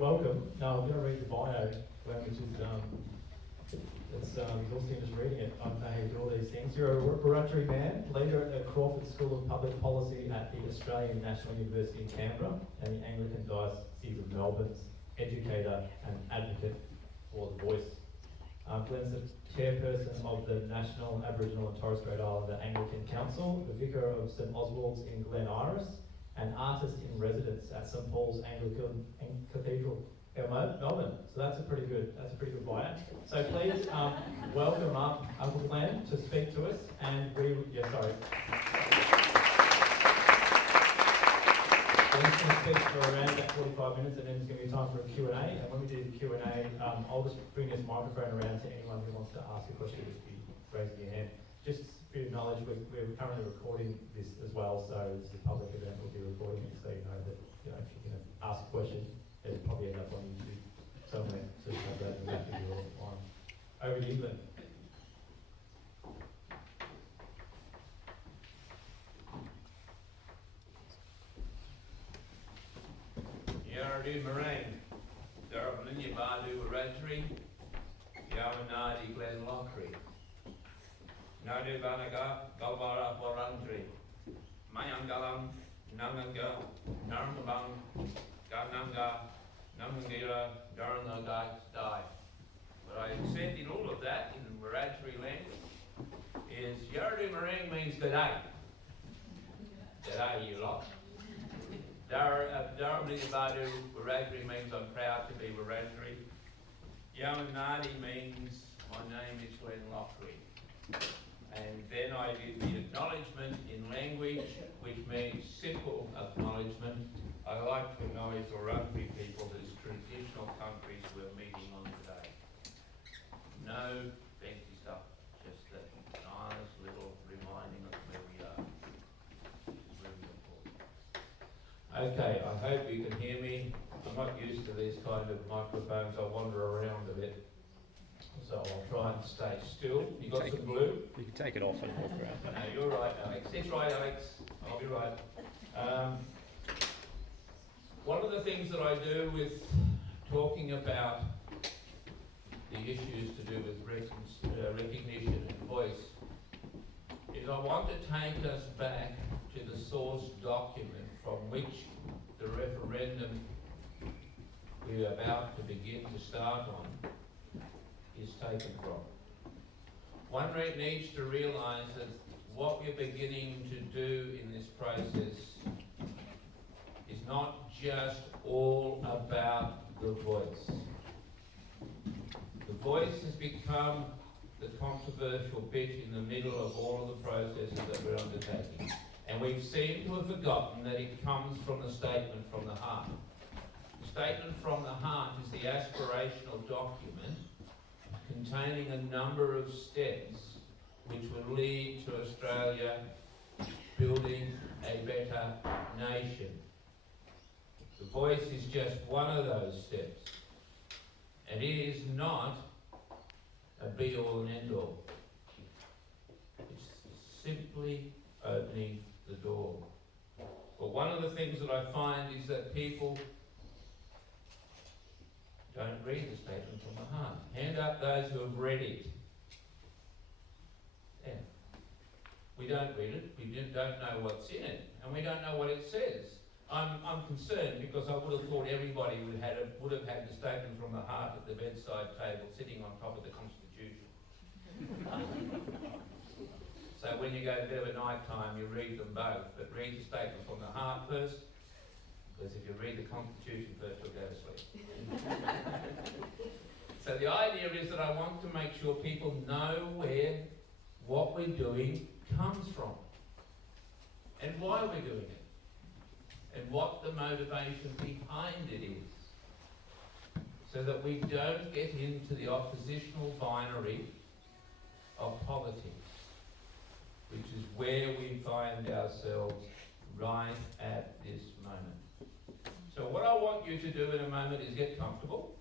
welcome. Now I'm going to read the bio, which is it's exhausting just reading it. I don't know how you do all these things. You're a Wiradjuri man, leader at the Crawford School of Public Policy at the Australian National University in Canberra and the Anglican Diocese of Melbourne's Educator and advocate for the voice. Glen's the chairperson of the National Aboriginal and Torres Strait Islander Anglican Council, the vicar of St Oswald in Glen Iris, and artist in residence at St Paul's Anglican Cathedral in Melbourne. So that's a pretty good bio. So please welcome up Uncle Glen to speak to us. And Glen's going to speak for around about 45 minutes, and then there's going to be time for a Q&A. And when we do the Q&A, I'll just bring this microphone around to anyone who wants to ask a question. Just be raising your hand. Just for your knowledge, we're currently recording this as well, so it's a public event. We'll be recording it, so you know that if you're going to ask a question, it'll probably end up on YouTube somewhere. So you have that in the back of your line. Over to you, Glen. Yaradu Meringue, Darabalinya Badu Wiradjuri, Yamanadi Glen Loughrey, Nadu Banaga, Galbara Warandri, Mayangalam, Namanga, Narmabang, Gananga, Namangira, Daranaga, Dai. What I said in all of that in the Wiradjuri language is Yaradu Meringue means G'day. G'day, you lot. Darabalinya Badu Wiradjuri means I'm proud to be Wiradjuri. Yamanadi means my name is Glen Loughrey. And then I did the acknowledgement in language, which means simple acknowledgement. I like to acknowledge the Loughrey people whose traditional countries we're meeting on today. No fancy stuff, just a nice little reminding of where we are. It's really important. Okay, I hope you can hear me. I'm not used to these kind of microphones. I wander around a bit. So I'll try and stay still. You got some glue? You can take it off and walk around. No, you're right, Alex. It's right, Alex. I'll be right. One of the things that I do with talking about the issues to do with recognition and voice is I want to take us back to the source document from which the referendum we're about to begin to start on is taken from. One needs to realise that what we're beginning to do in this process is not just all about the voice. The voice has become the controversial bit in the middle of all of the processes that we're undertaking. And we've seemed to have forgotten that it comes from the statement from the heart. The statement from the heart is the aspirational document containing a number of steps which will lead to Australia building a better nation. The voice is just one of those steps, and it is not a be-all and end-all. It's simply opening the door. But one of the things that I find is that people don't read the statement from the heart. Hand up those who have read it. Yeah. We don't read it, we don't know what's in it, and we don't know what it says. I'm concerned because I would have thought everybody would have had the statement from the heart at the bedside table sitting on top of the Constitution. So when you go to bed at night time, you read them both, but read the statement from the heart first, because if you read the Constitution first, you'll go to sleep. So the idea is that I want to make sure people know where what we're doing comes from, and why we're doing it, and what the motivation behind it is, so that we don't get into the oppositional binary of politics, which is where we find ourselves right at this moment. So what I want you to do in a moment is get comfortable.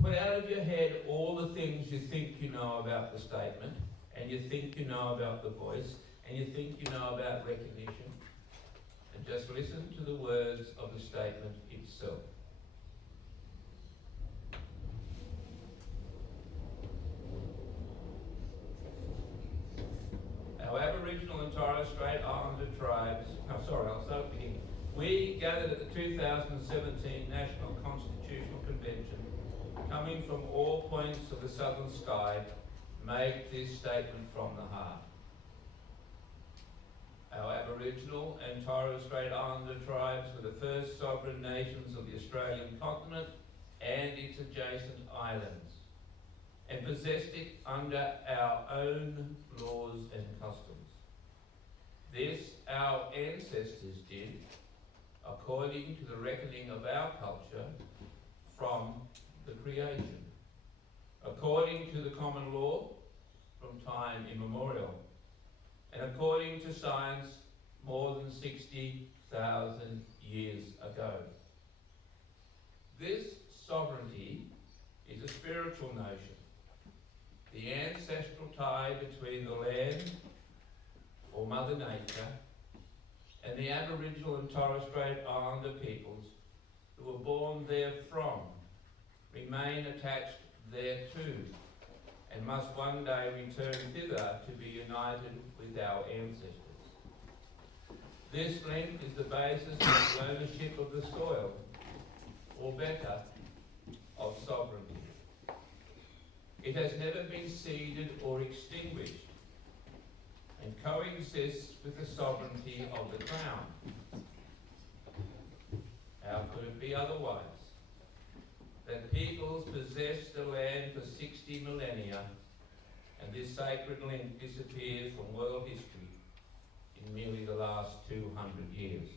Put out of your head all the things you think you know about the statement, and you think you know about the voice, and you think you know about recognition, and just listen to the words of the statement itself. Strait Islander tribes, I'll start beginning. We gathered at the 2017 National Constitutional Convention, coming from all points of the southern sky, make this statement from the heart. Our Aboriginal and Torres Strait Islander tribes were the first sovereign nations of the Australian continent and its adjacent islands, and possessed it under our own laws and customs. This our ancestors did according to the reckoning of our culture from the creation, according to the common law from time immemorial, and according to science more than 60,000 years ago. This sovereignty is a spiritual notion, the ancestral tie between the land, or Mother Nature, and the Aboriginal and Torres Strait Islander peoples who were born therefrom remain attached thereto, and must one day return thither to be united with our ancestors. This link is the basis of the ownership of the soil, or better, of sovereignty. It has never been ceded or extinguished, and coexists with the sovereignty of the Crown. How could it be otherwise? That peoples possessed the land for 60 millennia, and this sacred link disappears from world history in merely the last 200 years.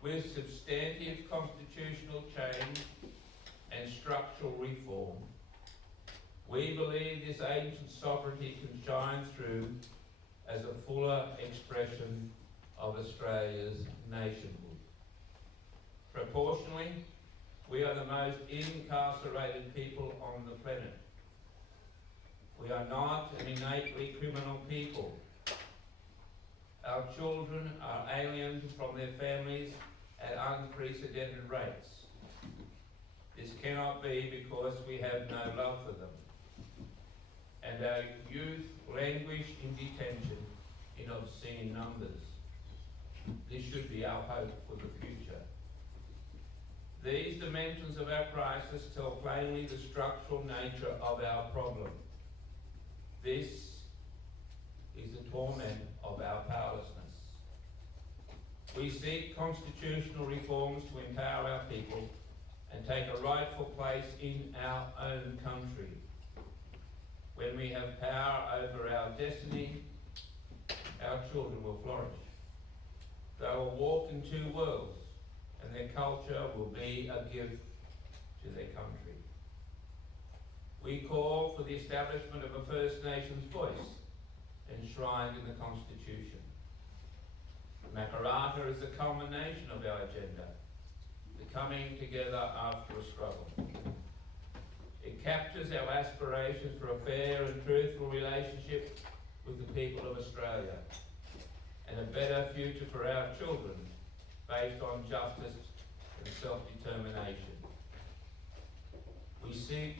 With substantive constitutional change and structural reform, we believe this ancient sovereignty can shine through as a fuller expression of Australia's nationhood. Proportionally, we are the most incarcerated people on the planet. We are not an innately criminal people. Our children are alienated from their families at unprecedented rates. This cannot be because we have no love for them, and our youth languish in detention in obscene numbers. This should be our hope for the future. These dimensions of our crisis tell plainly the structural nature of our problem. This is the torment of our powerlessness. We seek constitutional reforms to empower our people and take a rightful place in our own country. When we have power over our destiny, our children will flourish. They will walk in two worlds, and their culture will be a gift to their country. We call for the establishment of a First Nations voice enshrined in the Constitution. Makarrata is the culmination of our agenda, the coming together after a struggle. It captures our aspirations for a fair and truthful relationship with the people of Australia, and a better future for our children based on justice and self-determination. We seek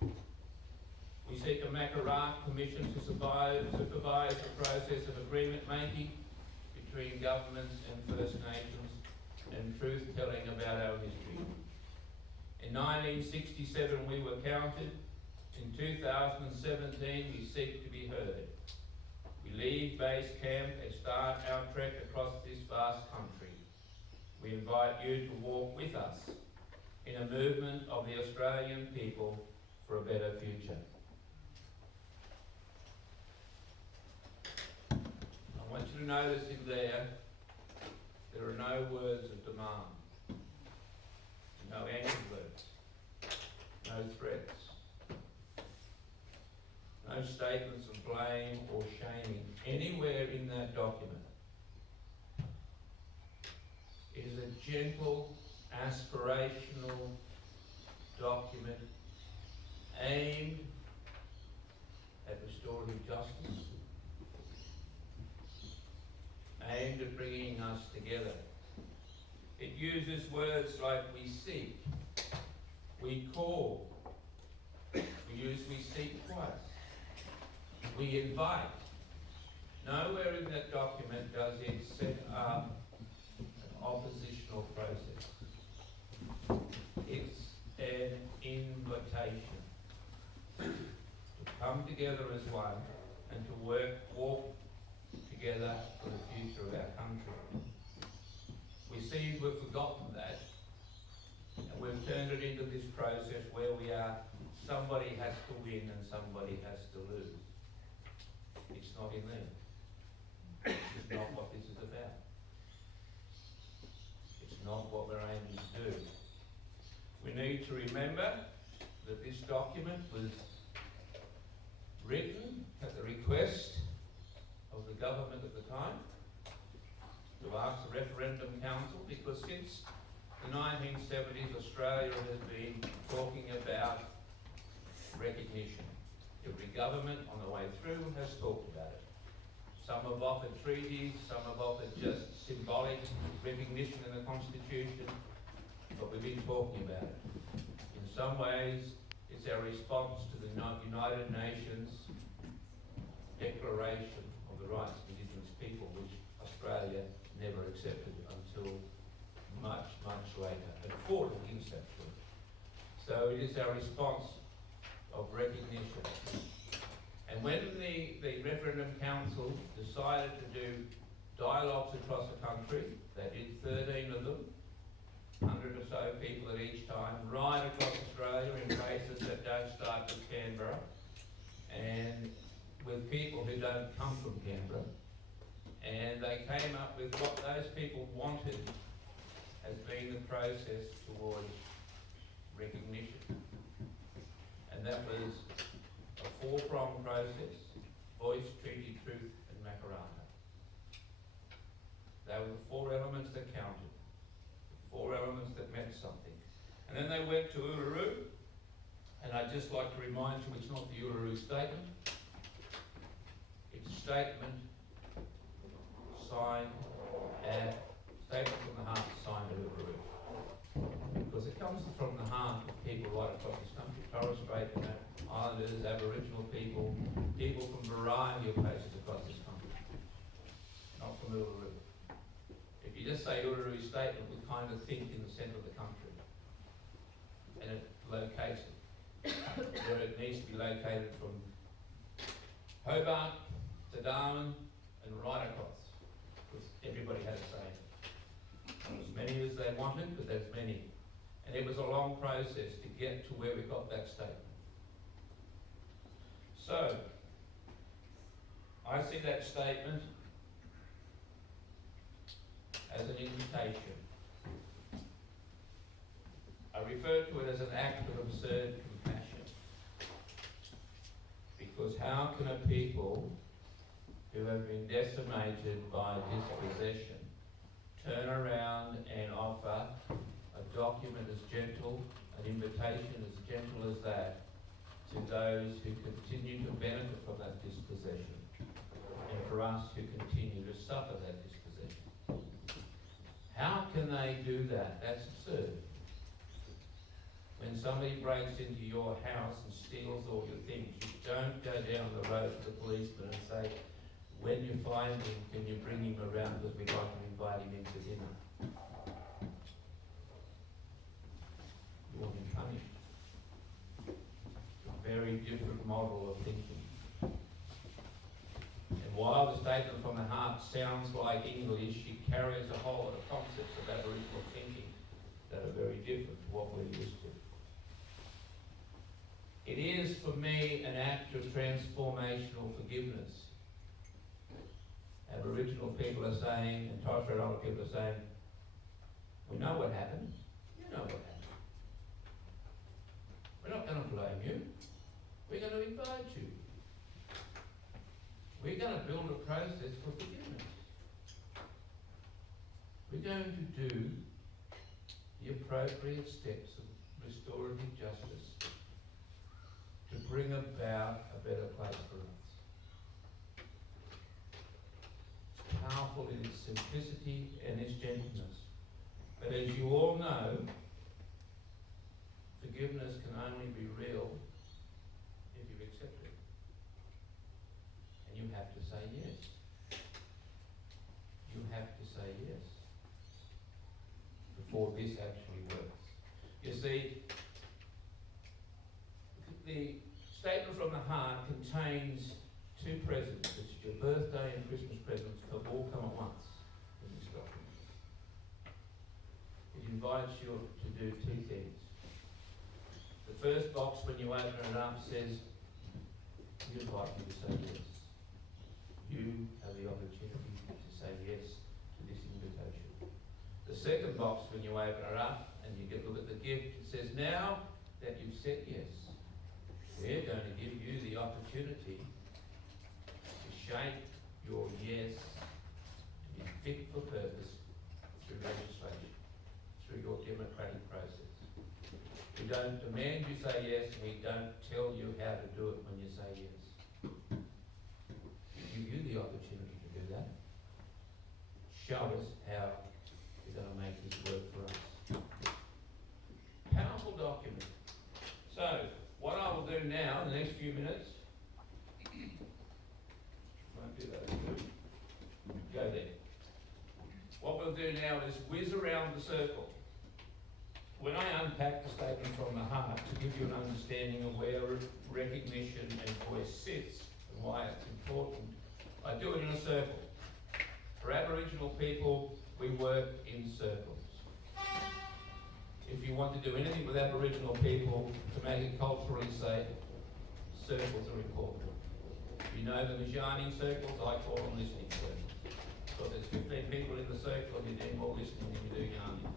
a Makarrata Commission to supervise the process of agreement making between governments and First Nations and truth-telling about our history. In 1967 we were counted. In 2017 we seek to be heard. We leave base camp and start our trek across this vast country. We invite you to walk with us in a movement of the Australian people for a better future. I want you to notice in there are no words of demand, no anti-words, no threats, no statements of blame or shaming anywhere in that document. It is a gentle, aspirational document aimed at restorative justice, aimed at bringing us together. It uses words like we seek, we call, we seek twice, we invite, Nowhere in that document does it set up an oppositional process. It's an invitation to come together as one and to walk together for the future of our country. We seem to have forgotten that, and we've turned it into this process where we are, somebody has to win and somebody has to lose. It's not in there. This is not what this is about. It's not what we're aiming to do. We need to remember that this document was written at the request of the government at the time to ask the Referendum Council, because since the 1970s Australia has been talking about recognition. Every government on the way through has talked about it. Some have offered treaties, some have offered just symbolic recognition in the Constitution, but we've been talking about it. In some ways, it's our response to the United Nations Declaration of the Rights of Indigenous People, which Australia never accepted until much, much later, and fought against actually. So it is our response of recognition. And when the Referendum Council decided to do dialogues across the country, they did 13 of them, 100 or so people at each time, right across Australia in places that don't start with Canberra, and with people who don't come from Canberra. And they came up with what those people wanted as being the process towards recognition. And that was a four-pronged process: voice, treaty, truth, and makarata. They were the four elements that counted, the four elements that meant something. And then they went to Uluru, and I'd just like to remind you, it's not the Uluru Statement. It's a statement signed at Statement from the Heart signed at Uluru. Because it comes from the heart of people right across this country: Torres, Strait, Islanders, Aboriginal people, people from a variety of places across this country, not from Uluru. If you just say Uluru Statement, we kind of think in the centre of the country, and it locates it where it needs to be located, from Hobart to Darwin and right across, because everybody had a say. Not as many as they wanted, but there's many. And it was a long process to get to where we got that statement. So, I see that statement as an invitation. I refer to it as an act of absurd compassion. Because how can a people who have been decimated by dispossession turn around and offer a document as gentle, an invitation as gentle as that, to those who continue to benefit from that dispossession, and for us who continue to suffer that dispossession? How can they do that? That's absurd. When somebody breaks into your house and steals all your things, you don't go down the road to the policeman and say, when you find him, can you bring him around because we'd like to invite him in for dinner? You want him punished. A very different model of thinking. And while the statement from the heart sounds like English, it carries a whole lot of concepts of Aboriginal thinking that are very different to what we're used to. It is, for me, an act of transformational forgiveness. Aboriginal people are saying, and Torres Strait Islander people are saying, we know what happened. You know what happened. We're not going to blame you. We're going to invite you. We're going to build a process for forgiveness. We're going to do the appropriate steps of restorative justice to bring about a better place for us. It's powerful in its simplicity and its gentleness. But as you all know, forgiveness can only be real if you accept it. And you have to say yes. before this actually works. You see, the statement from the heart contains two presents, which is your birthday and Christmas presents, have all come at once in this document. It invites you to do two things. The first box, when you open it up, says, we invite you to say yes. You have the opportunity to say yes to this invitation. The second box, when you open it up and you look at the gift, it says, now that you've said yes, we're going to give you the opportunity to shape your yes to be fit for purpose through legislation, through your democratic process. We don't demand you say yes, we don't tell you how to do it when you say yes. We give you the opportunity to do that. Show us how you're going to make this work for us. Powerful document. So, what I will do now in the next few minutes, won't do that, go there. What we'll do now is whiz around the circle. When I unpack the statement from the heart to give you an understanding of where recognition and voice sits and why it's important, I do it in a circle. For Aboriginal people, we work in circles. If you want to do anything with Aboriginal people to make it culturally safe, circles are important. You know them as yarning circles, I call them listening circles. So there's 15 people in the circle and you're doing more listening than you do yarning.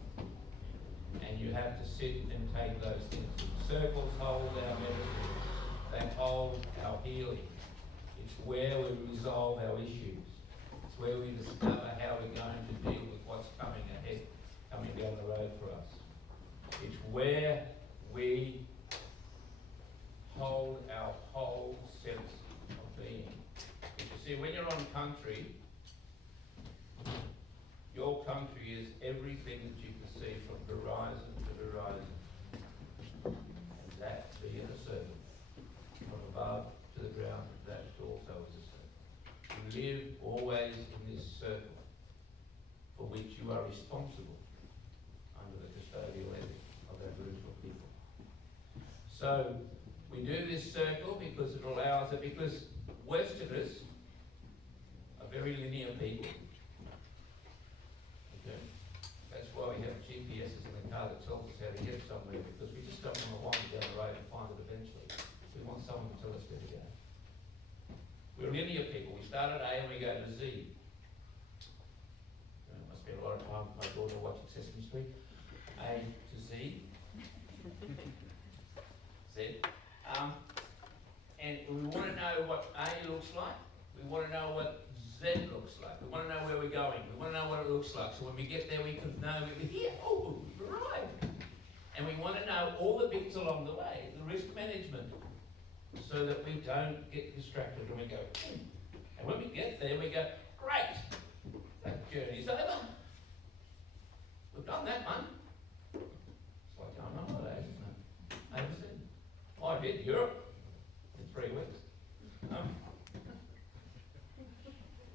And you have to sit and take those things. Circles hold our medicine. They hold our healing. It's where we resolve our issues. It's where we discover how we're going to deal with what's coming ahead, coming down the road for us. It's where we hold our whole sense of being. Because you see, when you're on country, your country is everything that you can see from horizon to horizon. And that being a circle, from above to the ground, that also is a circle. You live always in this circle for which you are responsible under the custodial ethic of Aboriginal people. So we do this circle because it allows it, because Westerners are very linear people. Okay? That's why we have GPSs in the car that tells us how to get somewhere, because we just don't want to wander down the road and find it eventually. We want someone to tell us where to go. We're linear people. We start at A and we go to Z. I spend a lot of time with my daughter watching Sesame Street. A to Z. Z. And we want to know what A looks like. We want to know what Z looks like. We want to know where we're going. We want to know what it looks like. So when we get there, we can know we're here. Oh, we've arrived. And we want to know all the bits along the way, the risk management, so that we don't get distracted when we go. And when we get there, we go, great, that journey's over. We've done that one. It's like going on holidays, isn't it? Overseas. I did Europe in 3 weeks.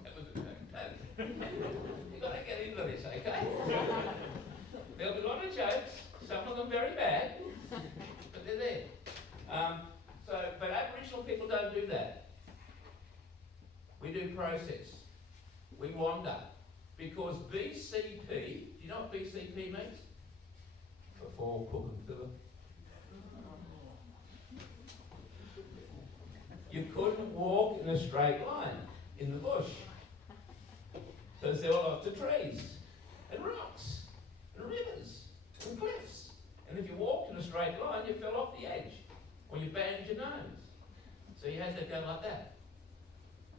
That was a you've got to get into this, okay? There'll be a lot of jokes, some of them very bad, but they're there. But Aboriginal people don't do that. We do process. We wander. Because BCP, do you know what BCP means? Before Cook and Phillip. You couldn't walk in a straight line in the bush. Because there were lots of trees and rocks and rivers and cliffs. And if you walked in a straight line, you fell off the edge. Or you banged your nose. So you had to go like that.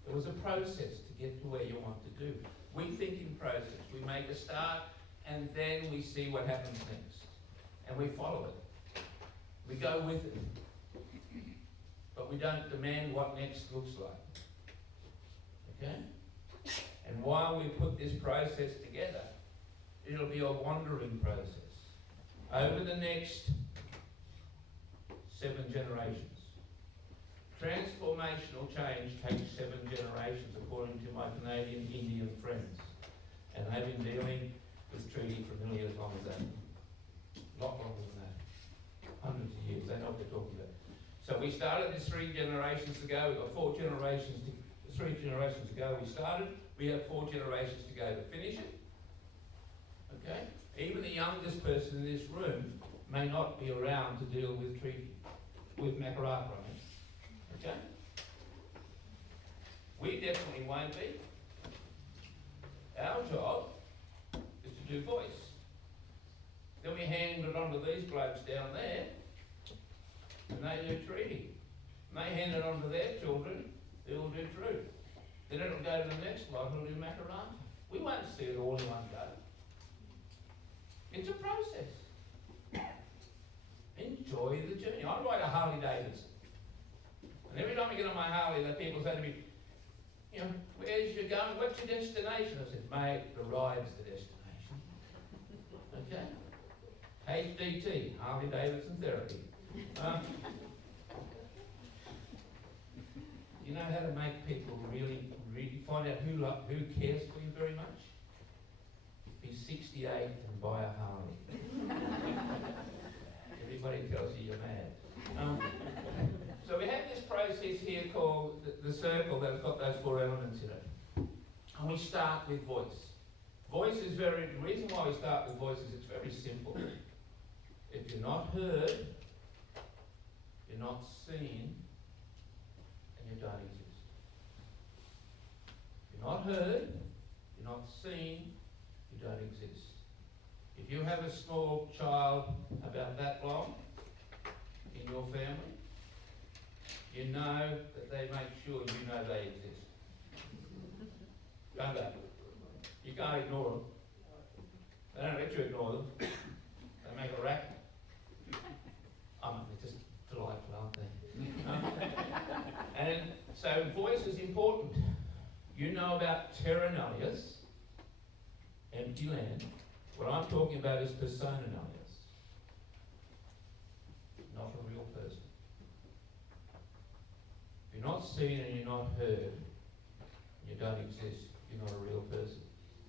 It was a process to get to where you want to do. We think in process. We make a start and then we see what happens next. And we follow it. We go with it. But we don't demand what next looks like. Okay? And while we put this process together, it'll be a wandering process. Over the next 7 generations. Transformational change takes 7 generations, according to my Canadian Indian friends. And they've been dealing with treaty for nearly as long as that. talking about. So we started this 3 generations ago. We've got 4 generations, 3 generations ago we started. We have 4 generations to go to finish it. Okay? Even the youngest person in this room may not be around to deal with treaty, with Makaraka, okay? We definitely won't be. Our job is to do voice. Then we hand it on to these blokes down there, and they do treaty. And they hand it on to their children, who will do truth. Then it'll go to the next lot, who'll do Makaraka. We won't see it all in one go. It's a process. Enjoy the journey. I ride a Harley Davidson. And every time I get on my Harley, the people say to me, you know, where's you going? What's your destination? I said, mate, the ride's the destination. Okay? HDT, Harley Davidson Therapy. You know how to make people really find out who cares for you very much? Be 68 and buy a Harley. Everybody tells you you're mad. So we have this process here called the circle that's got those 4 elements in it. And we start with voice. Voice is the reason why we start with voice is it's very simple. If you're not heard, you're not seen, and you don't exist. If you're not heard, you're not seen, you don't exist. If you have a small child about that long in your family, you know that they make sure you know they exist. Don't they? You can't ignore them. They don't let you ignore them. They make a racket. They're just delightful, aren't they? And so voice is important. You know about terra nullius, empty land. What I'm talking about is persona nullius, not a real person. If you're not seen and you're not heard, you don't exist, you're not a real person.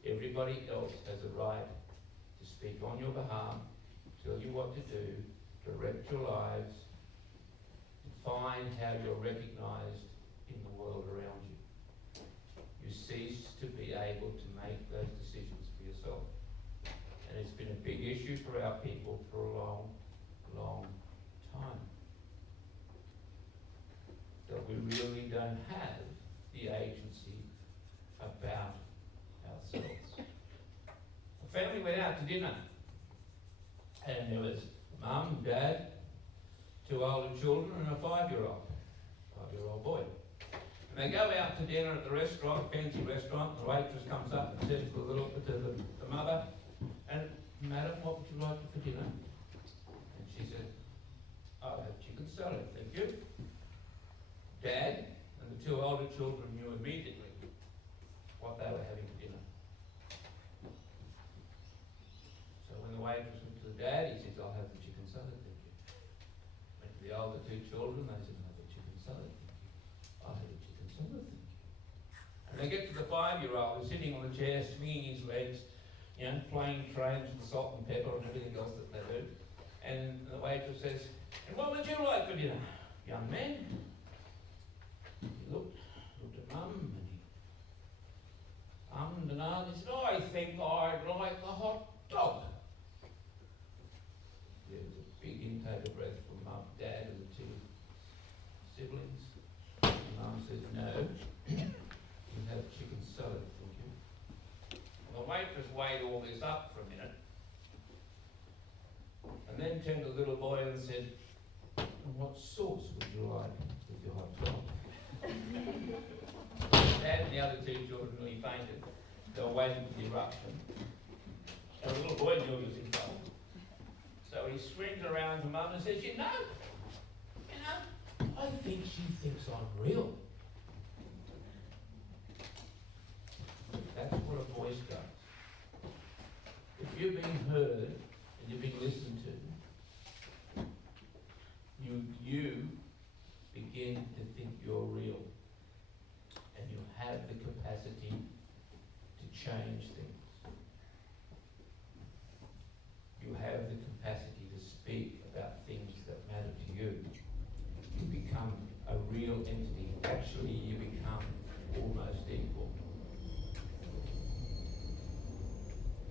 Everybody else has a right to speak on your behalf, tell you what to do, direct your lives, and find how you're recognised in the world around you. You cease to be able to make those decisions for yourself. And it's been a big issue for our people for a long, long time. That we really don't have the agency about ourselves. A family went out to dinner, and there was mum, dad, 2 older children, and a 5-year-old boy. And they go out to dinner at the restaurant, fancy restaurant. The waitress comes up and says to the mother, and madam, what would you like for dinner? And she said, I'll have chicken salad, thank you. Dad and the 2 older children knew immediately what they were having for dinner. So when the waitress went to the dad, he says, I'll have the chicken salad, thank you. Went to the older 2 children, they said, I'll have the chicken salad, thank you. I'll have the chicken salad, thank you. And they get to the 5-year-old who's sitting on the chair, swinging his legs, you know, playing trains with salt and pepper and everything else that they do. And the waitress says, and what would you like for dinner, young man? He looked at mum and he ummed and ahed. He said, I think I'd like a hot dog. There was a big intake of breath from mum, dad and the 2 siblings. And mum said, no, you have chicken salad, thank you. And the waitress weighed all this up for a minute and then turned to the little boy and said, and what sauce would you like with your hot dog? Dad and the other 2 children nearly fainted. They were waiting for the eruption. And the little boy knew he was in trouble. So he swings around to mum and says, you know, I think she thinks I'm real. That's what a voice does. If you're being heard and you're being listened to, you begin to think you're real. And you have the capacity to change things. You have the capacity to speak about things that matter to you. actually you become almost equal.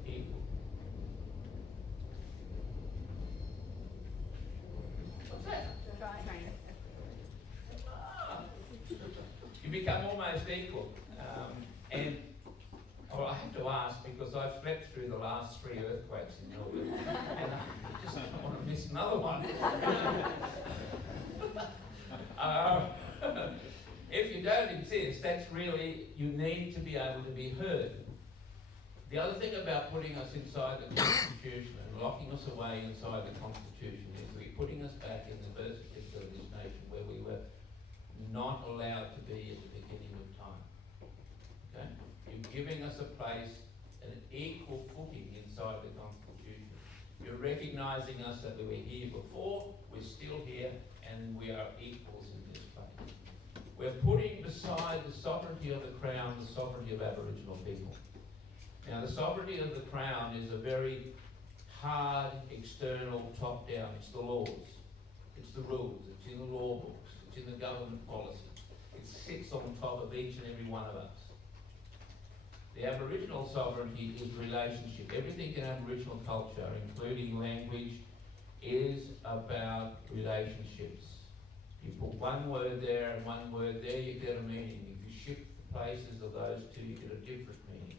Equal. What's that? You become almost equal. And well, I have to ask, because I've slept through the last 3 earthquakes in Melbourne, and I just don't want to miss another one. If you don't exist, that's really, you need to be able to be heard. The other thing about putting us inside the Constitution and locking us away inside the Constitution is we're putting us back in the birth certificate of this nation where we were not allowed to be at the beginning of time. Okay? You're giving us a place, an equal footing inside the Constitution. You're recognising us that we were here before, we're still here, and we are equals in this place. We're putting beside the sovereignty of the Crown the sovereignty of Aboriginal people. Now, the sovereignty of the Crown is a very hard, external, top-down. It's the laws, it's the rules, it's in the law books, it's in the government policy. It sits on top of each and every one of us. The Aboriginal sovereignty is relationship. Everything in Aboriginal culture, including language, is about relationships. You put one word there and one word there, you get a meaning. If you shift the places of those two, you get a different meaning.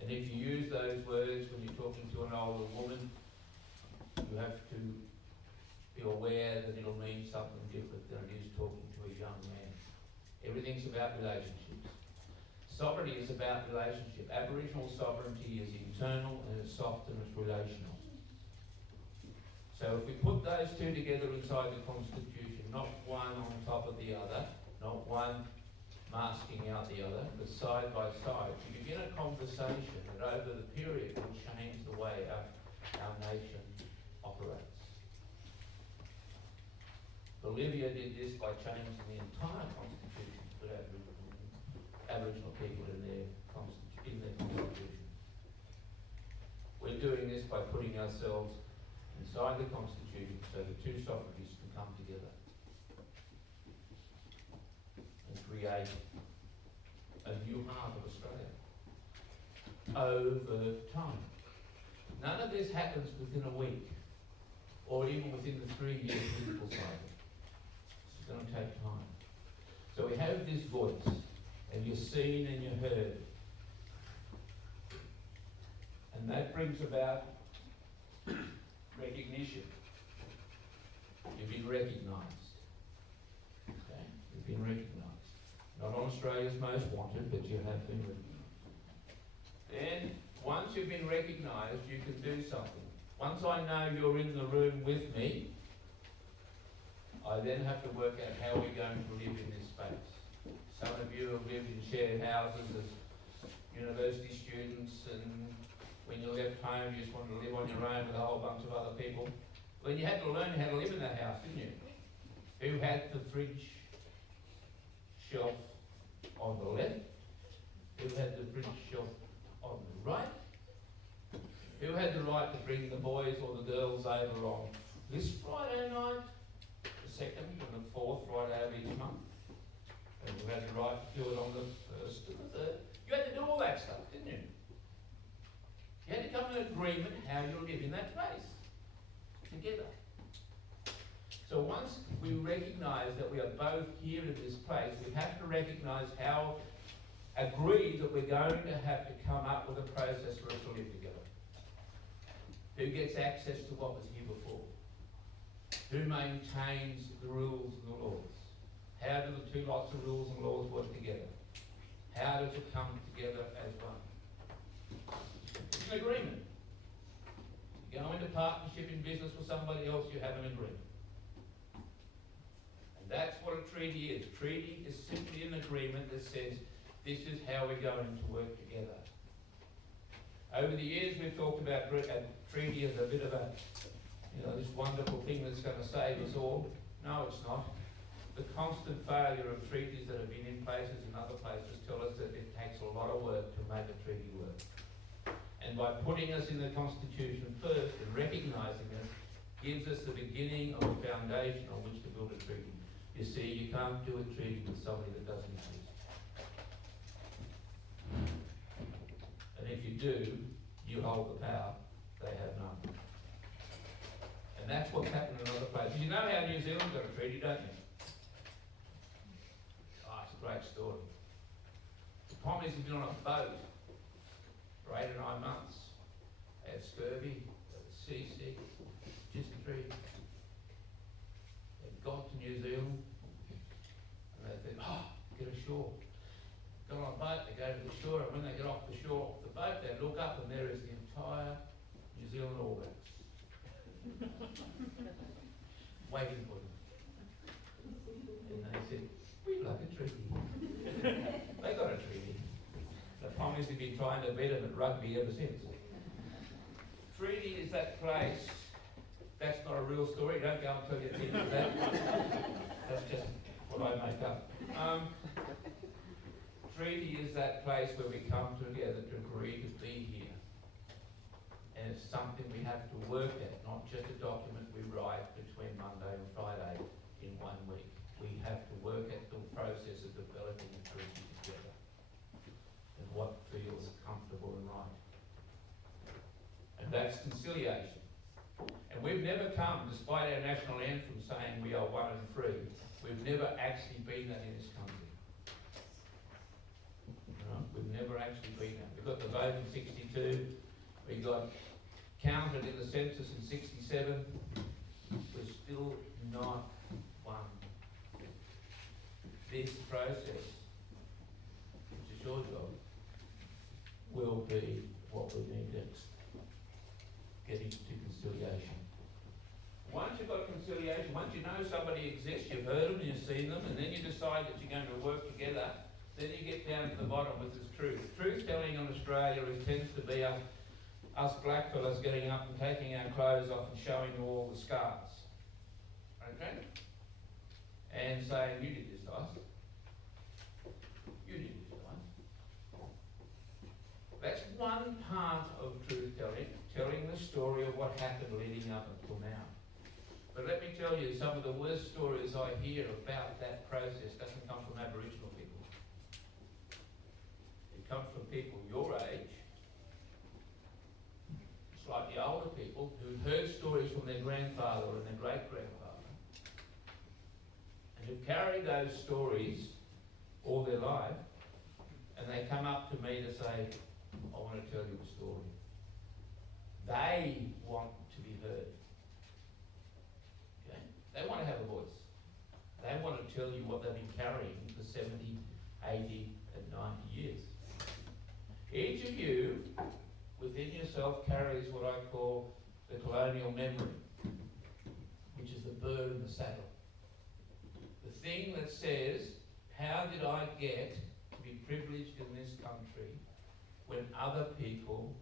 And if you use those words when you're talking to an older woman, you have to be aware that it'll mean something different than it is talking to a young man. Everything's about relationships. Sovereignty is about relationship. Aboriginal sovereignty is internal and it's soft and it's relational. So if we put those two together inside the Constitution, not one on top of the other, not one masking out the other, but side by side, you begin a conversation that over the period will change the way our nation operates. Bolivia did this by changing the entire Constitution to put Aboriginal people in their Constitution. We're doing this by putting ourselves inside the Constitution so the two sovereignties can come together and create a new heart of Australia over time. None of this happens within a week or even within the 3-year political cycle. It's going to take time. So we have this voice, and you're seen and you're heard. And that brings about recognition. You've been recognised. Okay? You've been recognised. Not on Australia's Most Wanted, but you have been recognised. Then, once you've been recognised, you can do something. Once I know you're in the room with me, I then have to work out how we're going to live in this space. Some of you have lived in shared houses as university students, and when you left home you just wanted to live on your own with a whole bunch of other people. Well, then you had to learn how to live in that house, didn't you? Who had the fridge shelf on the left? Who had the fridge shelf on the right? Who had the right to bring the boys or the girls over on this Friday night, the second and the fourth Friday of each month? And you had the right to do it on the first and the third. You had to do all that stuff, didn't you? You had to come to an agreement how you live in that place together. So once we recognise that we are both here in this place, we have to recognise how agreed that we're going to have to come up with a process for us to live together. Who gets access to what was here before? Who maintains the rules and the laws? How do the two lots of rules and laws work together? How does it come together as one? It's an agreement. You go into partnership in business with somebody else, you have an agreement. And that's what a treaty is. Treaty is simply an agreement that says, this is how we're going to work together. Over the years, we've talked about a treaty as a bit of a, this wonderful thing that's going to save us all. No, it's not. The constant failure of treaties that have been in places and other places tell us that it takes a lot of work to make a treaty work. And by putting us in the Constitution first and recognising us, gives us the beginning of a foundation on which to build a treaty. You see, you can't do a treaty with somebody that doesn't exist. And if you do, you hold the power, they have none. And that's what's happened in other places. You know how New Zealand got a treaty, don't you? Oh, it's a great story. The Pommies have been on a boat for 8 or 9 months. They had scurvy, they were seasick, dysentery. They got to New Zealand and they thought, get ashore. Got on a boat, they go to the shore, and when they get off the shore, off the boat, they look up and there is the entire New Zealand All Blacks waiting for them. And they said, we'd like a treaty. They got a treaty. The Pommies have been trying to beat them at rugby ever since. Treaty is that place. That's not a real story. Don't go and tell your kids that. That's just what I make up. Treaty is that place where we come together to agree to be here. And it's something we have to work at, not just a document we write between Monday and Friday in 1 week. We have to work at the process of developing a treaty together and what feels comfortable and right. And that's conciliation. And we've never come, despite our national anthem saying we are one and free, we've never actually been that in this country. We've never actually been that. We got the vote in 62, we got counted in the census in 67, we're still not one. This process, which is your job, will be what we need next. Getting to conciliation. Once you've got conciliation, once you know somebody exists, you've heard them, you've seen them, and then you decide that you're going to work together, then you get down to the bottom with this truth. Truth telling in Australia tends to be us black fellas getting up and taking our clothes off and showing all the scars. Okay? And saying, you did this to us. You did this to us. That's one part of truth telling, telling the story of what happened leading up until now. But let me tell you, some of the worst stories I hear about that process doesn't come from Aboriginal people. It comes from people your age, slightly older people, who've heard stories from their grandfather and their great-grandfather, and who've carried those stories all their life, and they come up to me to say, I want to tell you a story. They want to be heard. Okay? They want to have a voice. They want to tell you what they've been carrying for 70, 80, and 90 years. Each of you, within yourself, carries what I call the colonial memory, which is the bird in the saddle. The thing that says, how did I get to be privileged in this country when other people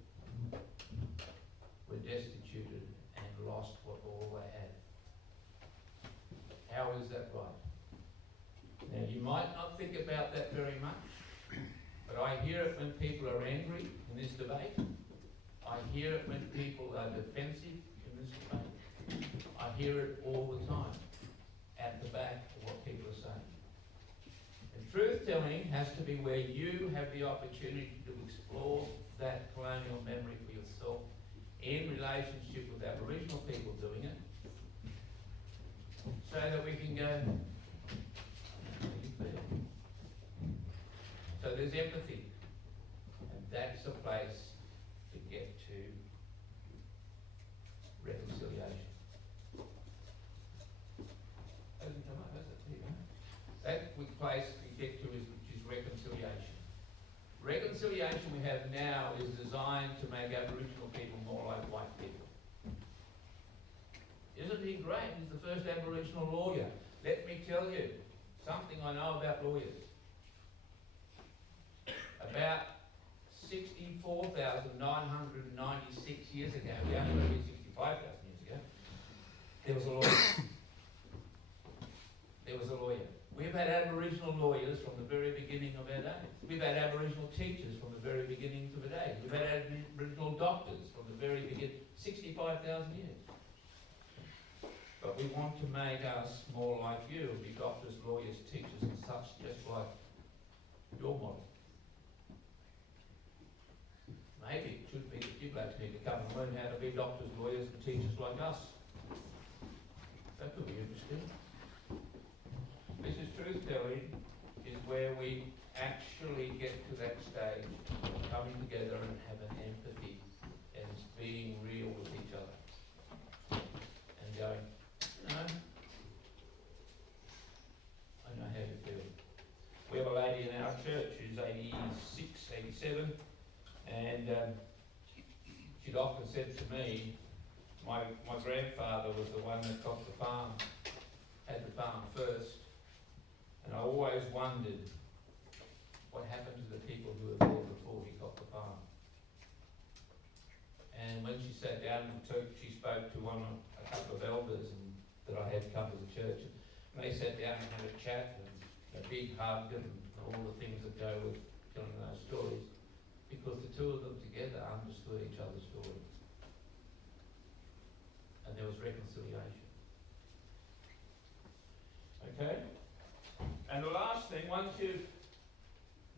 were destituted and lost what all they had? How is that right? Now, you might not think about that very much, but I hear it when people are angry in this debate. I hear it when people are defensive in this debate. I hear it all the time at the back of what people are saying. And truth-telling has to be where you have the opportunity to explore that colonial memory for yourself in relationship with Aboriginal people doing it, so that we can go, how do you feel? So there's empathy, and that's a place to get to reconciliation. Doesn't come up, does it? There you go. That place we get to is reconciliation. Reconciliation we have now is designed to make Aboriginal people more like white people. Isn't he great? He's the first Aboriginal lawyer. Let me tell you something I know about lawyers. About 64,996 years ago, we only got to be 65,000 years ago, there was a lawyer. There was a lawyer. We've had Aboriginal lawyers from the very beginning of our days. We've had Aboriginal teachers from the very beginning of our days. We've had Aboriginal doctors from the very beginning, 65,000 years. but we want to make us more like you, be doctors, lawyers, teachers and such, just like your model. Maybe it should be that you blokes need to come and learn how to be doctors, lawyers and teachers like us. That could be interesting. This is truth telling, is where we actually get to that stage of coming together and having empathy and being real with each other. And going, you know, I know how you feel. We have a lady in our church who's 86, 87, and she'd often said to me, my grandfather was the one that got the farm, had the farm first, and I always wondered what happened to the people who were there before he got the farm. And when she sat down and she spoke to a couple of elders that I had come to the church, and they sat down and had a chat and a big hug and all the things that go with telling those stories, because the two of them together understood each other's stories. And there was reconciliation. Okay? And the last thing, once you've,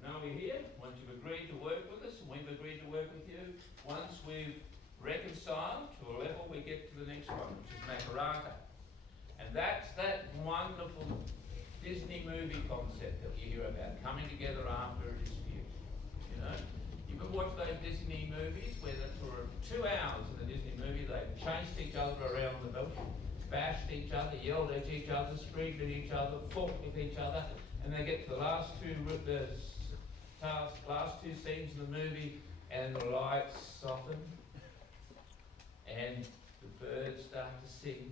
now we're here, once you've agreed to work with us, and we've agreed to work with you, once we've reconciled to a level, we get to the next one, which is Makarata. And that's that wonderful Disney movie concept that you hear about, coming together after a dispute. You know? You can watch those Disney movies where for 2 hours in the Disney movie they chased each other around the bush, bashed each other, yelled at each other, screamed at each other, fought with each other, and they get to the last two scenes in the movie, and the lights soften, and the birds start to sing,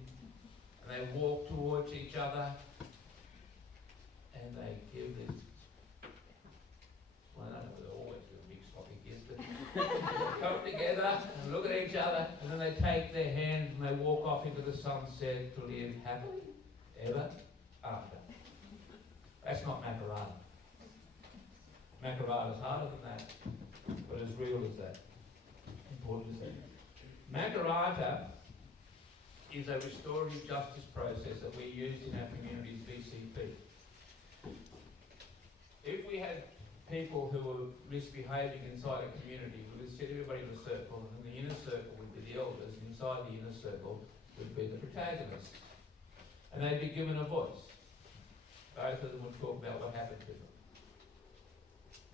and they walk towards each other, and they give this. Well, I don't know, they always do a big sloppy kiss, but they come together and look at each other, and then they take their hands and they walk off into the sunset to live happily ever after. That's not Makarata. Makarata's harder than that, but as real as that. Important as that. Makarata is a restorative justice process that we use in our community's VCP. If we had people who were misbehaving inside a community, we would set everybody in a circle, and in the inner circle would be the elders, and inside the inner circle would be the protagonists. And they'd be given a voice. Both of them would talk about what happened to them.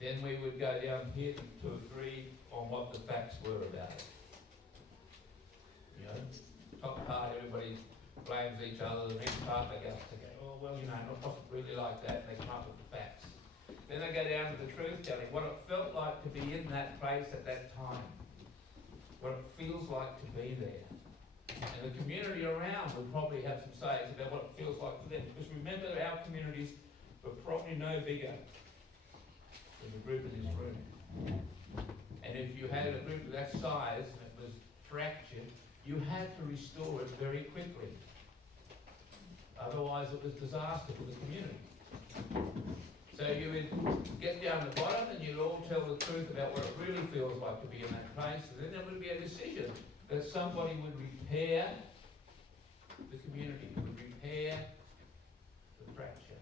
Then we would go down here to agree on what the facts were about it. You know, top part, everybody blames each other, the next part they go, oh, well, you know, it wasn't really like that, and they come up with the facts. Then they go down to the truth telling, what it felt like to be in that place at that time, what it feels like to be there. And the community around will probably have some sayings about what it feels like for them. Because remember, our communities were probably no bigger than the group in this room. And if you had a group of that size and it was fractured, you had to restore it very quickly. Otherwise it was disaster for the community. So you would get down the bottom and you'd all tell the truth about what it really feels like to be in that place, and then there would be a decision that somebody would repair the community, would repair the fracture.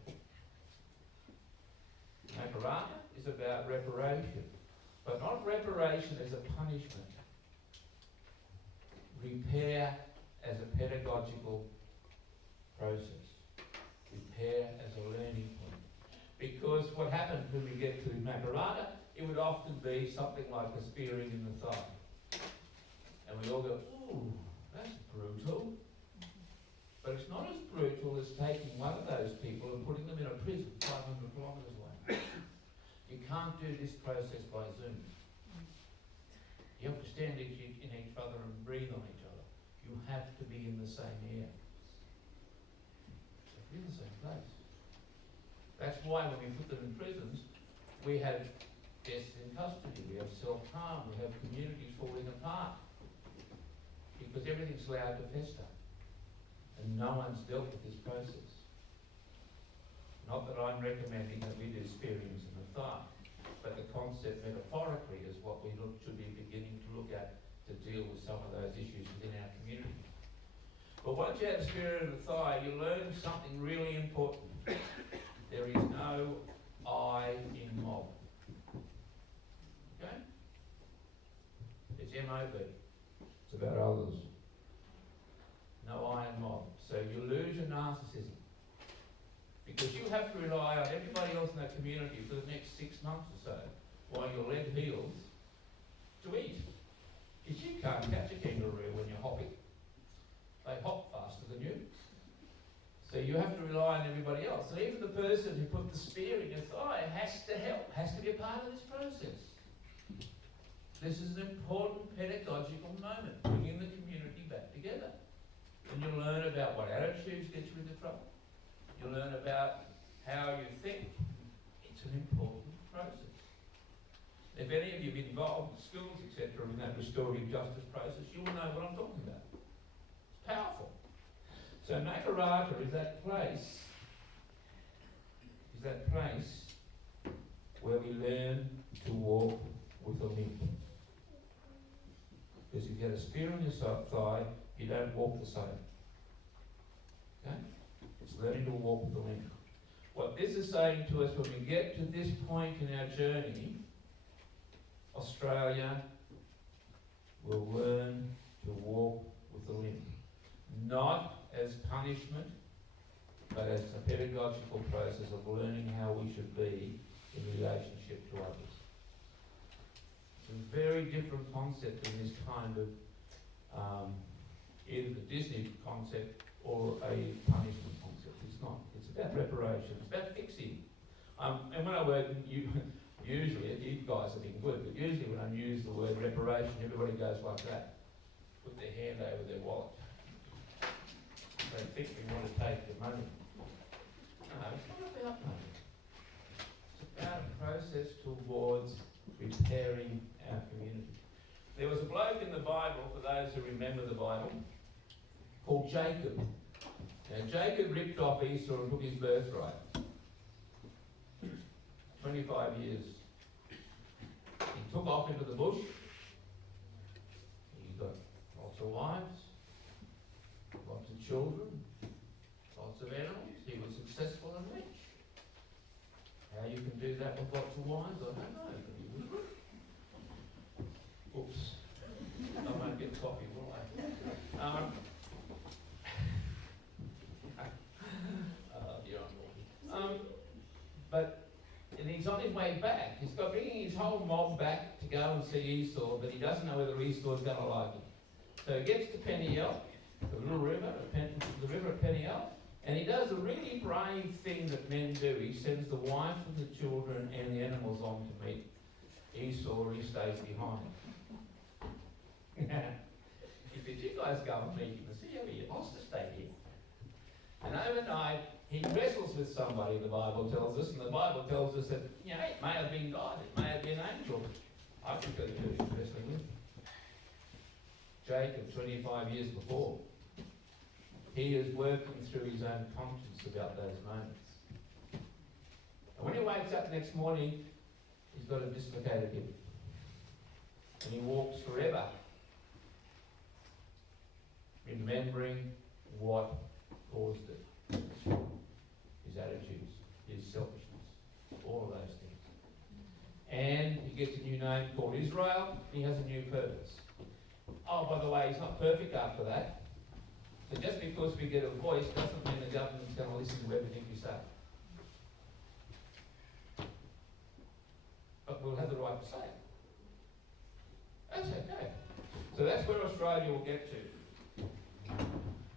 Makarata is about reparation, but not reparation as a punishment. Repair as a pedagogical process. Repair as a learning point. Because what happens when we get to Makarata, it would often be something like a spearing in the thigh. And we all go, ooh, that's brutal. But it's not as brutal as taking one of those people and putting them in a prison 500 kilometres away. You can't do this process by Zoom. You have to stand in each other and breathe on each other. You have to be in the same air. Be in the same place. That's why when we put them in prisons, we have deaths in custody, we have self-harm, we have communities falling apart. Because everything's allowed to fester. And no one's dealt with this process. Not that I'm recommending that we do spearings in the thigh, but the concept metaphorically is what we should be beginning to look at to deal with some of those issues within our community. But once you have the spirit of the thigh, you learn something really important. There is no I in mob. Okay? It's M-O-B. It's about others. No I in mob. So you lose your narcissism. Because you have to rely on everybody else in that community for the next 6 months or so, while your leg heals, to eat. Because you can't catch a kangaroo when you're hopping. They hop faster than you. So you have to rely on everybody else. And even the person who put the spear in your thigh has to help, has to be a part of this process. This is an important pedagogical moment, bringing the community back together. And you'll learn about what attitudes get you into trouble. You'll learn about how you think. It's an important process. If any of you have been involved in schools, etc., in that restorative justice process, you will know what I'm talking about. It's powerful. So Makarata is that place where we learn to walk with a limp. Because if you have a spear on your thigh, you don't walk the same. Okay? It's learning to walk with a limp. What this is saying to us, when we get to this point in our journey, Australia will learn to walk with a limp. Not as punishment, but as a pedagogical process of learning how we should be in relationship to others. It's a very different concept in this kind of either the Disney concept or a punishment concept. It's not. It's about reparation. It's about fixing. And when I work, usually, you guys have been good, but usually when I use the word reparation, everybody goes like that. Put their hand over their wallet. They think we want to take the money. No, it's not about money. It's about a process towards repairing our community. There was a bloke in the Bible, for those who remember the Bible, called Jacob. Now Jacob ripped off Esau and took his birthright. 25 years. He took off into the bush. He got lots of wives, lots of children, lots of animals. He was successful and rich. How you can do that with lots of wives, I don't know, but he was rich. Oops. I won't get coffee, will I? And he's on his way back. He's got bringing his whole mob back to go and see Esau, but he doesn't know whether Esau's going to like him. So he gets to Peniel, the little river, the river of Peniel, and he does a really brave thing that men do. He sends the wife and the children and the animals on to meet Esau, and he stays behind. He said, you guys go and meet him and see how he wants to stay here. And overnight, he wrestles with somebody, the Bible tells us, and the Bible tells us that, you know, it may have been God, it may have been an angel. I think that's who he's wrestling with. Jacob, 25 years before. He is working through his own conscience about those moments. And when he wakes up next morning, he's got a dislocated hip. And he walks forever, remembering what caused it. His attitudes, his selfishness, all of those things. And he gets a new name called Israel. He has a new purpose. Oh, by the way, he's not perfect after that. So just because we get a voice doesn't mean the government's going to listen to everything we say. But we'll have the right to say it. That's okay. So that's where Australia will get to.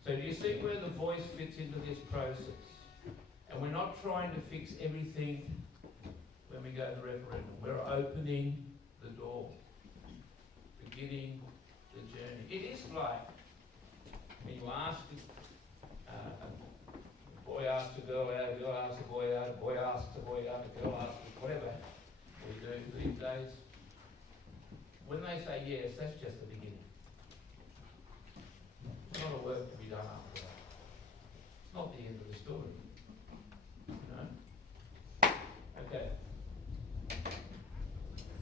So do you see where the voice fits into this process? And we're not trying to fix everything when we go to the referendum. We're opening the door, beginning the journey. It is like when you ask a boy asks a girl out, a girl asks a boy out, a boy asks a boy out, a girl asks whatever we do these days. When they say yes, that's just the beginning. There's a lot of work to be done after that. It's not the end of the story. You know? Okay.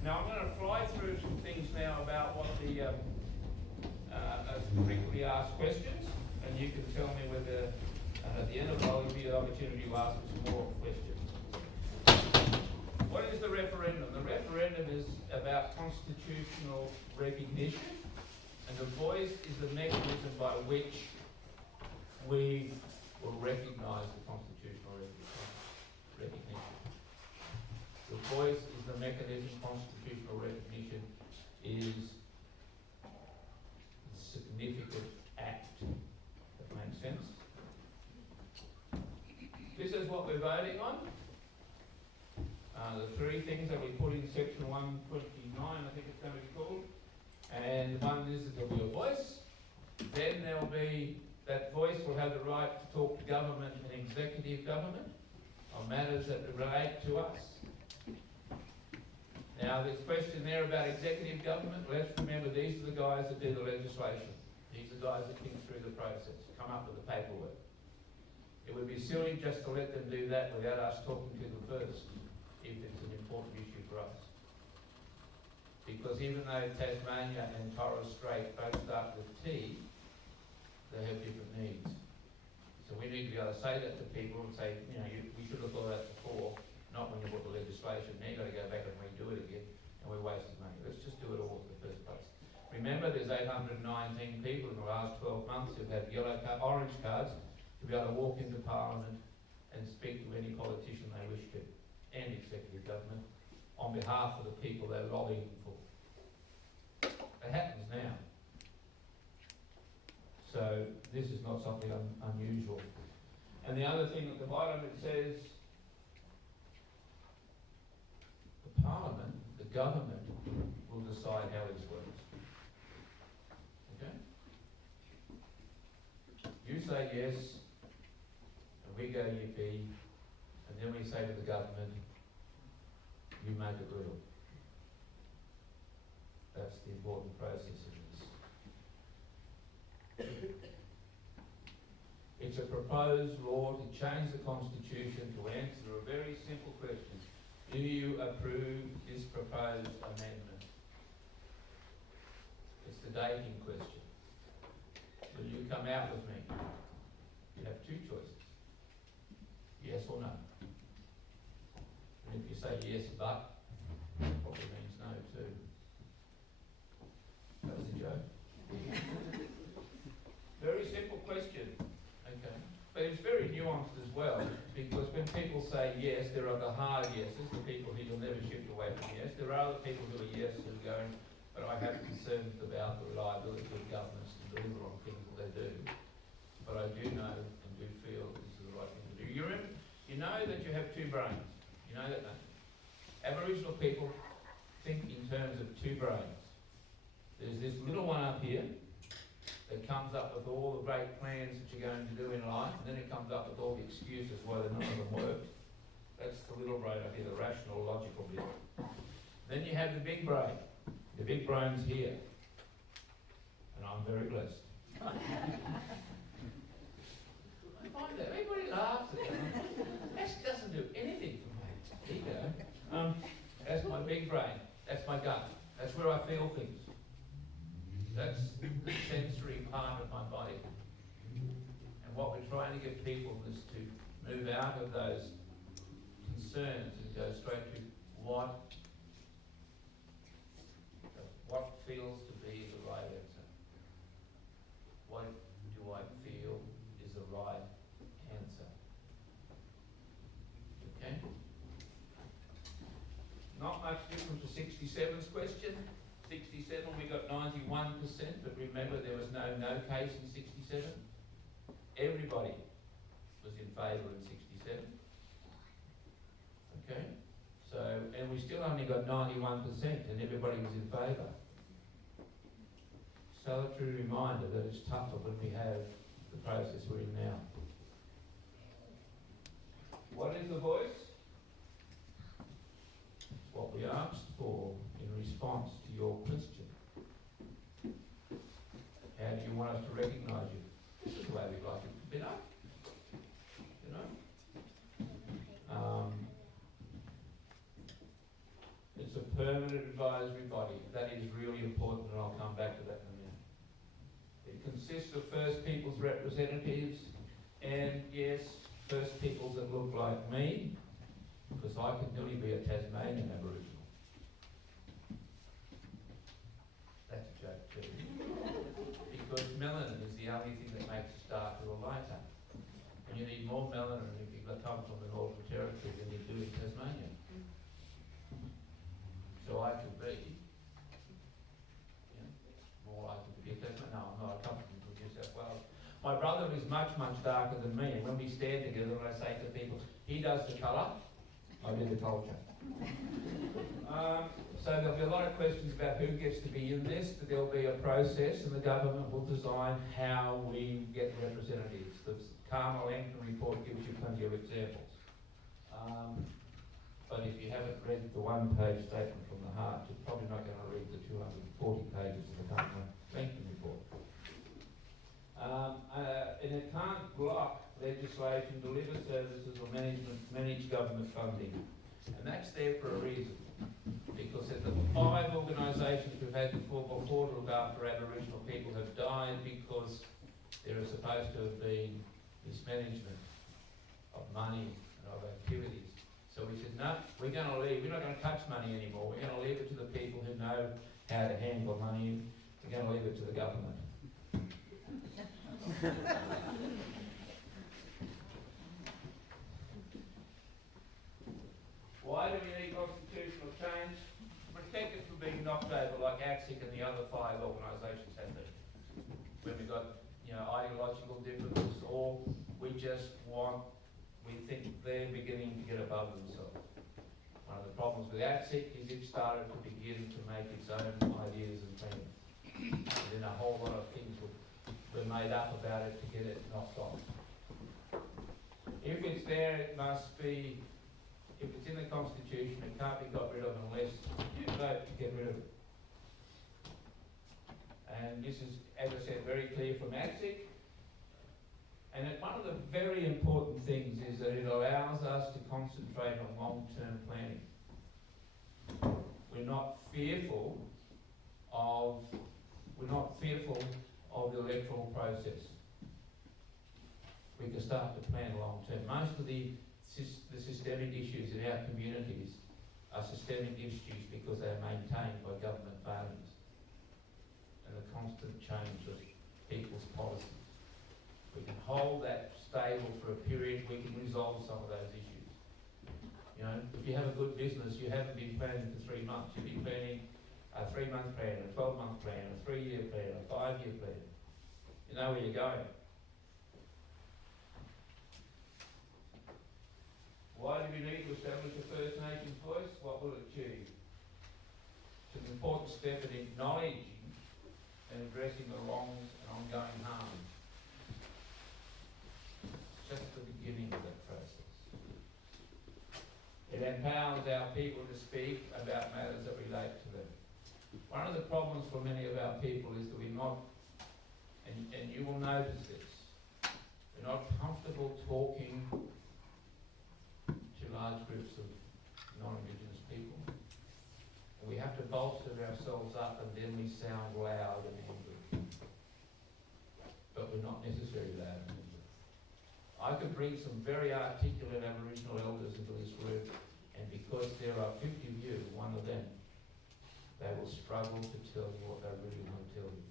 Now I'm going to fly through some things now about what the frequently asked questions, and you can tell me whether, at the end of it, I'll give you the opportunity to ask some more questions. What is the referendum? The referendum is about constitutional recognition, and the voice is the mechanism by which we will recognise the constitutional recognition. The voice is the mechanism. Constitutional recognition is a significant act. That makes sense? This is what we're voting on. The three things that we put in section 129, I think it's going to be called. And one is that there'll be a voice. Then there'll be, that voice will have the right to talk to government and executive government on matters that relate to us. Now, this question there about executive government, let's remember these are the guys that do the legislation. These are guys that think through the process, come up with the paperwork. It would be silly just to let them do that without us talking to them first, if it's an important issue for us. Because even though Tasmania and Torres Strait both start with T, they have different needs. So we need to be able to say that to people and say, you know, we should have thought of that before, not when you put the legislation. Now you've got to go back and redo it again, and we're wasting money. Let's just do it all in the first place. Remember, there's 819 people in the last 12 months who've had orange cards to be able to walk into Parliament and speak to any politician they wish to, and executive government, on behalf of the people they're lobbying for. It happens now. So this is not something unusual. And the other thing at the bottom, it says the Parliament, the government, will decide how this works. Okay? You say yes, and we go yippee, and then we say to the government, you make it real. That's the important process of this. It's a proposed law to change the Constitution to answer a very simple question. Do you approve this proposed amendment? It's the dating question. Will you come out with me? You have two choices. Yes or no. And if you say yes, but, it probably means no too. That was a joke. Very simple question, okay? But it's very nuanced as well, because when people say yes, there are the hard yeses, the people who you'll never shift away from yes. There are other people who are yes who are going, but I have concerns about the reliability of governments to deliver on things that they do. But I do know and do feel this is the right thing to do. You know that you have two brains. You know that, don't you? Aboriginal people think in terms of two brains. There's this little one up here that comes up with all the great plans that you're going to do in life, and then it comes up with all the excuses why none of them worked. That's the little brain up here, the rational, logical bit. Then you have the big brain. The big brain's here. And I'm very blessed. I find that everybody laughs at that. That doesn't do anything for my ego. That's my big brain. That's my gut. That's where I feel things. That's the sensory part of my body. And what we're trying to get people is to move out of those concerns and go straight to what feels to be the right answer. What do I feel is the right answer? Okay? Not much different to 67's question. 67, we got 91%, but remember there was no case in 67. Everybody was in favour in 67. Okay? So, and we still only got 91% and everybody was in favour. Salutary reminder that it's tougher when we have the process we're in now. What is the voice? What we asked for in response to your question. How do you want us to recognise you? This is the way we'd like it to be done. You know? It's a permanent advisory body. That is really important, and I'll come back to that in a minute. It consists of First Peoples representatives, and yes, First Peoples that look like me, because I could nearly be a Tasmanian Aboriginal. That's a joke too. Because melanin is the only thing that makes us darker or lighter. And you need more melanin if you come from the Northern Territory than you do in Tasmania. So I could be, more likely to be a Tasmanian. No, I'm not. I come from New South Wales. My brother is much, much darker than me, and when we stand together, when I say to people, he does the colour, I do the culture. So there'll be a lot of questions about who gets to be in this, but there'll be a process, and the government will design how we get representatives. The Carmel Anglican report gives you plenty of examples. But if you haven't read the one-page statement from the heart, you're probably not going to read the 240 pages of the Carmel Anglican report. And it can't block legislation, deliver services, or manage government funding. And that's there for a reason. Because the 5 organisations we've had before to look after Aboriginal people have died because there is supposed to have been mismanagement of money and of activities. So we said, no, we're going to leave. We're not going to touch money anymore. We're going to leave it to the people who know how to handle money. We're going to leave it to the government. Why do we need constitutional change? Protect it from being knocked over like ACSIC and the other 5 organisations have been. When we've got ideological differences, or we think they're beginning to get above themselves. One of the problems with ACSIC is it started to begin to make its own ideas and plans. And then a whole lot of things were made up about it to get it knocked off. If it's there, it must be, if it's in the Constitution, it can't be got rid of unless you vote to get rid of it. And this is, as I said, very clear from ACSIC. And one of the very important things is that it allows us to concentrate on long-term planning. We're not fearful of the electoral process. We can start to plan long-term. Most of the systemic issues in our communities are systemic issues because they are maintained by government failures and the constant change of people's policies. We can hold that stable for a period, we can resolve some of those issues. If you have a good business, you haven't been planning for 3 months. You've been planning a 3-month plan, a 12-month plan, a 3-year plan, a 5-year plan. You know where you're going. Why do we need to establish a First Nations voice? What will it achieve? It's an important step in acknowledging and addressing the wrongs and ongoing harm. Just the beginning of that process. It empowers our people to speak about matters that relate to them. One of the problems for many of our people is that we're not, and you will notice this, we're not comfortable talking to large groups of non-Indigenous people. And we have to bolster ourselves up and then we sound loud and angry. But we're not necessarily loud and angry. I could bring some very articulate Aboriginal elders into this room, and because there are 50 of you, one of them, they will struggle to tell you what they really want to tell you.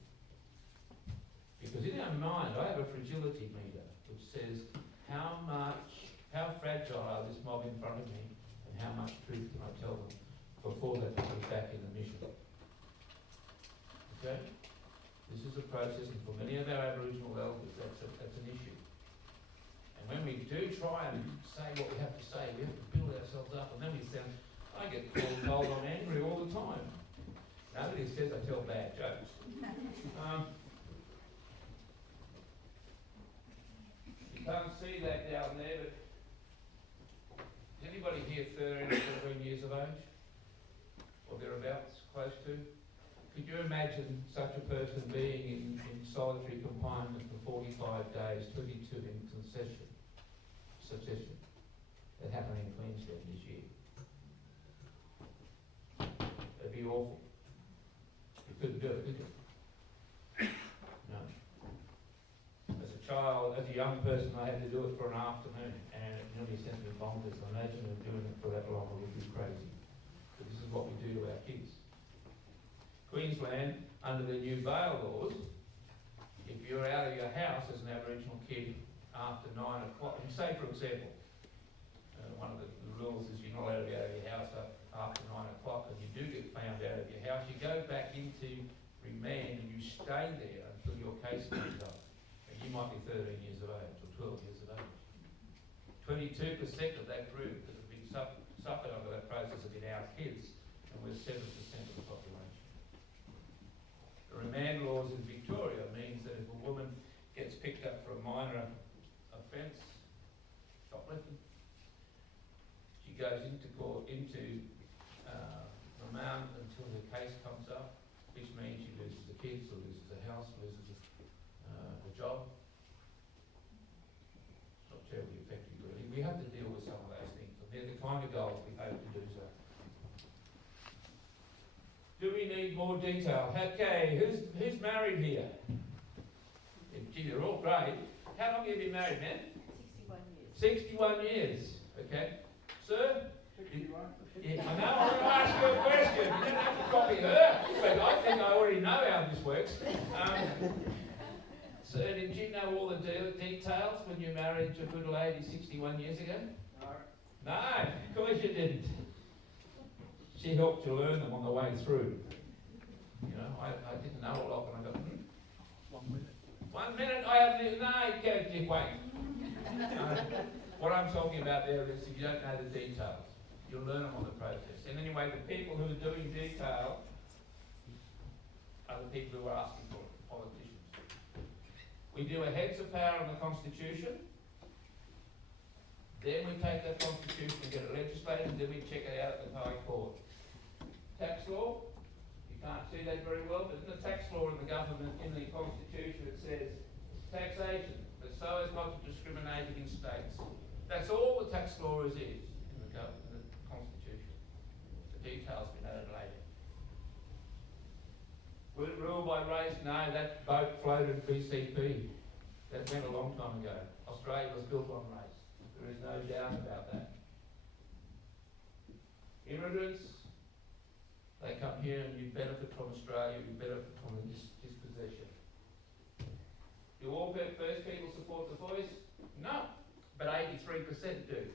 Because in our mind, I have a fragility meter, which says how fragile are this mob in front of me, and how much truth can I tell them before they put me back in the mission. Okay? This is a process, and for many of our Aboriginal elders, that's an issue. And when we do try and say what we have to say, we have to build ourselves up, and then we sound, I get told I'm angry all the time. Nobody says I tell bad jokes. You can't see that down there, but is anybody here 13 or 14 years of age? Or thereabouts, close to? Could you imagine such a person being in solitary confinement for 45 days, 22 in succession? That happened in Queensland this year. It'd be awful. You couldn't do it, could you? No. child, as a young person, I had to do it for an afternoon, and it nearly sent me bonkers. Imagine them doing it for that long, it would be crazy. But this is what we do to our kids. Queensland, under the new bail laws, if you're out of your house as an Aboriginal kid after 9 o'clock, and say for example, one of the rules is you're not allowed to be out of your house after 9 o'clock, and you do get found out of your house, you go back into remand and you stay there until your case comes up. And you might be 13 years of age or 12 years of age. 22% of that group that have been suffered under that process have been our kids, and we're 7% of the population. The remand laws in Victoria means that if a woman gets picked up for a minor offence, shoplifting, she goes into court, into remand until her case comes up, which means she loses the kids, or loses the house, loses the job. Not terribly effective, really. We have to deal with some of those things, and they're the kind of goals we hope to do so. Do we need more detail? Okay, who's married here? Gee, they're all great. How long have you been married, man? 61 years. 61 years, okay. Sir? 61. Yeah, I know, I'm going to ask you a question. You don't have to copy her, but I think I already know how this works. So did you know all the details when you married a good lady 61 years ago? No. No, of course you didn't. She helped you learn them on the way through. You know, I didn't know a lot when I got 1 minute. 1 minute, I have the, no, wait. What I'm talking about there is if you don't know the details, you'll learn them on the process. And anyway, the people who are doing detail are the people who are asking for it, politicians. We do a heads of power on the Constitution, then we take that Constitution and get it legislated, and then we check it out at the High Court. Tax law, you can't see that very well, but in the tax law in the government, in the Constitution, it says taxation, but so as not to discriminate against states. That's all the tax law is in the Constitution. The details have been added later. Will it rule by race? No, that boat floated BCP. That went a long time ago. Australia was built on race. There is no doubt about that. Immigrants, they come here and you benefit from Australia, you benefit from the dispossession. Do all First people support the voice? No, but 83% do.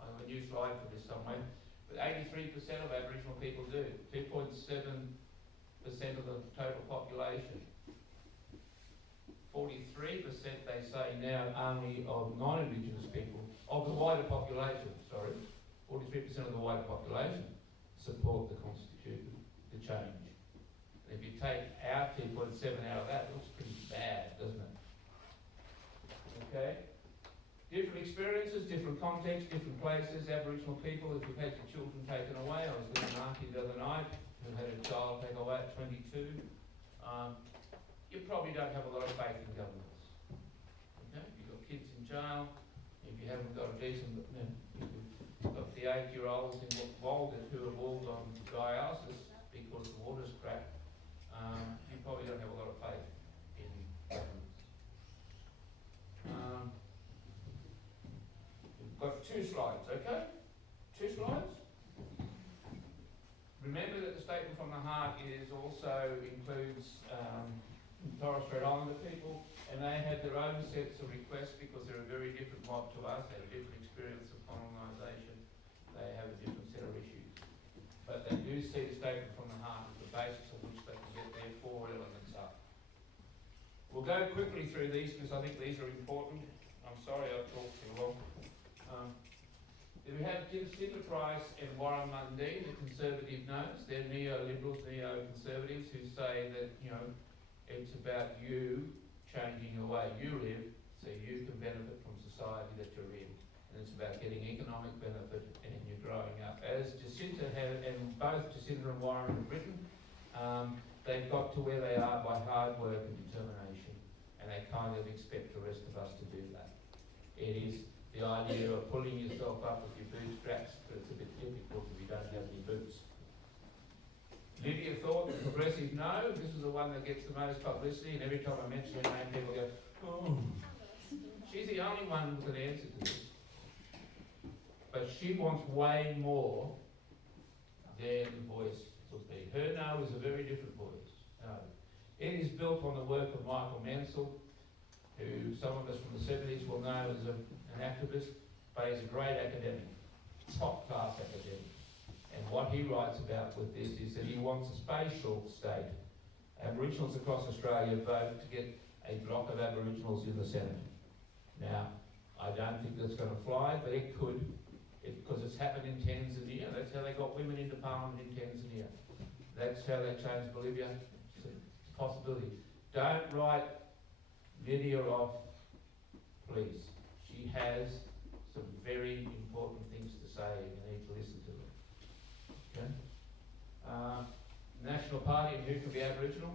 I have a new slide for this somewhere. But 83% of Aboriginal people do. 2.7% of the total population. 43% they say now only of non-Indigenous people, of the wider population, sorry, 43% of the wider population support the Constitution, the change. And if you take our 2.7 out of that, it looks pretty bad, doesn't it? Okay? Different experiences, different contexts, different places. Aboriginal people, if you've had your children taken away, I was with an auntie the other night who had a child taken away at 22. You probably don't have a lot of faith in governments. Okay? You've got kids in jail. If you haven't got a decent, you've got the 8-year-olds in Walgett who have all gone diocese because the water's crap. You probably don't have a lot of faith in governments. We've got 2 slides, okay? 2 slides. Remember that the statement from the heart is also includes Torres Strait Islander people, and they had their own sets of requests because they're a very different mob to us. They have a different experience of colonisation. They have a different set of issues. But they do see the statement from the heart as the basis on which they can get their 4 elements up. We'll go quickly through these because I think these are important. I'm sorry I've talked too long. We have Jim Price and Warren Mundine, the Conservative notes. They're neo-liberals, neo-conservatives who say that, you know, it's about you changing the way you live so you can benefit from society that you're in. And it's about getting economic benefit and you're growing up. As Jacinta and both Jacinta and Warren have written, they've got to where they are by hard work and determination, and they kind of expect the rest of us to do that. It is the idea of pulling yourself up with your bootstraps, but it's a bit difficult if you don't have any boots. Lydia Thorpe, the Progressive No. This is the one that gets the most publicity, and every time I mention her name, people go, oh. one with an answer to this, but she wants way more than the voice would be. Her no is a very different voice. No. It is built on the work of Michael Mansell, who some of us from the 70s will know as an activist, but he's a great academic, top class academic. And what he writes about with this is that he wants a spatial state. Aboriginals across Australia vote to get a block of Aboriginals in the Senate. Now, I don't think that's going to fly, but it could, because it's happened in Tanzania. That's how they got women into parliament in Tanzania. That's how they changed Bolivia. It's a possibility. Don't write Lydia off, please. She has some very important things to say, and you need to listen to them. Okay? National Party and who can be Aboriginal?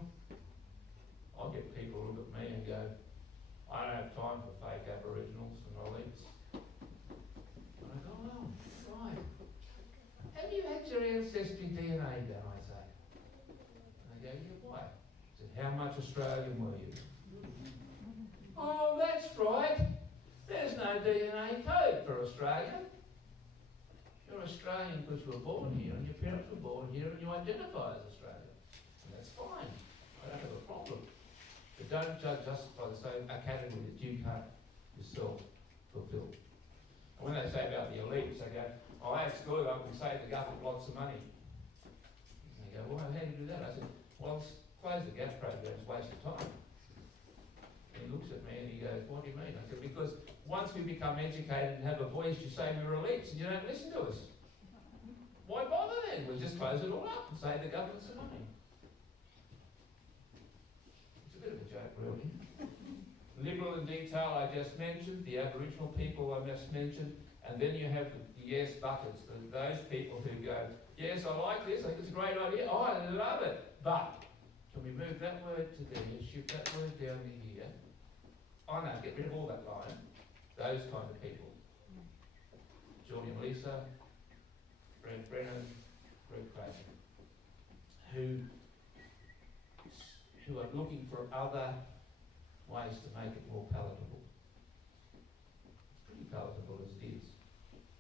I'll get people look at me and go, I don't have time for fake Aboriginals and elites. And I go, well, right. Have you had your ancestry DNA done, I say? And they go, yeah, why? I said, how much Australian were you? Oh, that's right. There's no DNA code for Australia. You're Australian because you were born here and your parents were born here and you identify as Australian. And that's fine. I don't have a problem. But don't judge us by the same category that you can't yourself fulfill. And when they say about the elites, they go, oh, I exclude, I can save the government lots of money. And they go, well, how do you do that? I said, well, close the gas program, it's a waste of time. And he looks at me and he goes, what do you mean? I said, because once we become educated and have a voice, you say we're elites and you don't listen to us. Why bother then? We'll just close it all up and save the government some money. It's a bit of a joke, really. Liberal in detail I just mentioned, the Aboriginal people I just mentioned, and then you have the yes buckets, those people who go, yes, I like this, I think it's a great idea, oh, I love it, but can we move that word to there, shift that word down to here? Oh no, get rid of all that line. Those kind of people. Julian Lisa, Brent Brennan, Greg Craven, who are looking for other ways to make it more palatable. It's pretty palatable as it is.